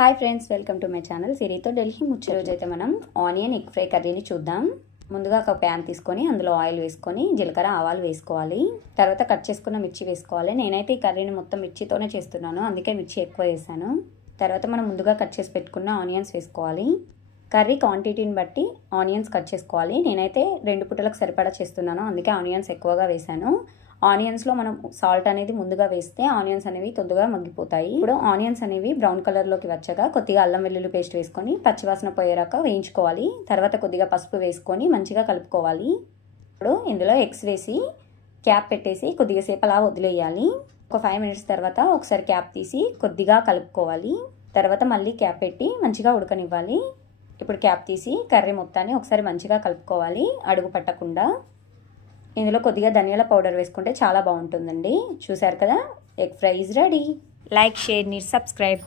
Hi friends, welcome to my channel సిరితో ఢిల్లీ ముచ్చట. రోజు అయితే మనం ఆనియన్ ఎగ్ ఫ్రై కర్రీని చూద్దాం. ముందుగా ఒక ప్యాన్ తీసుకొని అందులో ఆయిల్ వేసుకొని జీలకర్ర ఆవాలు వేసుకోవాలి. తర్వాత కట్ చేసుకున్న మిర్చి వేసుకోవాలి. నేనైతే ఈ కర్రీని మొత్తం మిర్చితోనే చేస్తున్నాను, అందుకే మిర్చి ఎక్కువ వేసాను. తర్వాత మనం ముందుగా కట్ చేసి పెట్టుకున్న ఆనియన్స్ వేసుకోవాలి. కర్రీ క్వాంటిటీని బట్టి ఆనియన్స్ కట్ చేసుకోవాలి. నేనైతే 2 పూటలకు సరిపడా చేస్తున్నాను, అందుకే ఆనియన్స్ ఎక్కువగా వేసాను. ఆనియన్స్లో మనం సాల్ట్ అనేది ముందుగా వేస్తే ఆనియన్స్ అనేవి తొందరగా మగ్గిపోతాయి. ఇప్పుడు ఆనియన్స్ అనేవి బ్రౌన్ కలర్లోకి వచ్చాక కొద్దిగా అల్లం వెల్లుల్లి పేస్ట్ వేసుకొని పచ్చివాసన పోయేరాక వేయించుకోవాలి. తర్వాత కొద్దిగా పసుపు వేసుకొని మంచిగా కలుపుకోవాలి. ఇప్పుడు ఇందులో ఎగ్స్ వేసి క్యాప్ పెట్టేసి కొద్దిగా సేపు అలా వదిలేయాలి. ఒక 5 మినిట్స్ తర్వాత ఒకసారి క్యాప్ తీసి కొద్దిగా కలుపుకోవాలి. తర్వాత మళ్ళీ క్యాప్ పెట్టి మంచిగా ఉడకనివ్వాలి. ఇప్పుడు క్యాప్ తీసి కర్రీ మొత్తాన్ని ఒకసారి మంచిగా కలుపుకోవాలి, అడుగు పట్టకుండా. ఇందులో కొద్దిగా ధనియాల పౌడర్ వేసుకుంటే చాలా బాగుంటుందండి. చూసారు కదా, egg fry is ready. Like, share, subscribe.